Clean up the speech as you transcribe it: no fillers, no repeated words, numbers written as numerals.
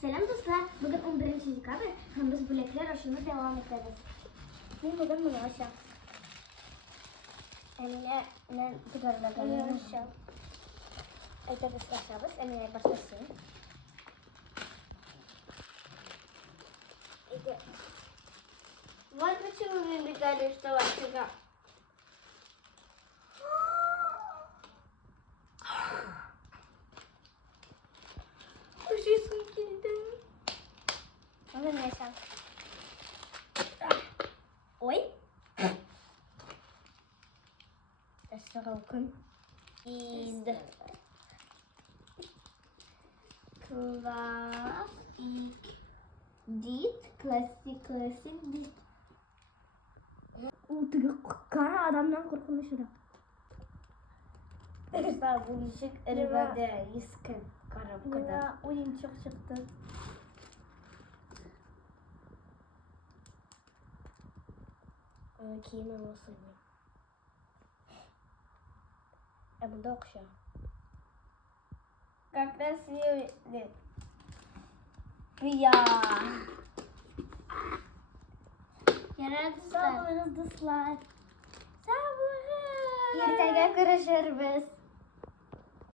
Selam dostlar. Bugün 11. dekabr. Biz bilekler aşımı devam ederiz. Bilmeden bunu aşağı. Emine ne tutarlar kalın aşağı. Arkadaşlar aşağıdız. Emine başlasın. Вот почему мы бегали, что вас сюда. Ужасно кидаю. Onu neyse. Oy. Esrauken. İd. Klas. İk. Dit. Klasik. Dit. Kara adamdan korkulmuş şurada. Arkadaşlar bu ışık arabada yıskın karab kadar. Oyun çok çıktı. Kime olsun ya? Bunda okşa. Как красиво. Ya. Yaratmışlar. Sabırız dostlar. Sabır. Ertəgə görüşürüz.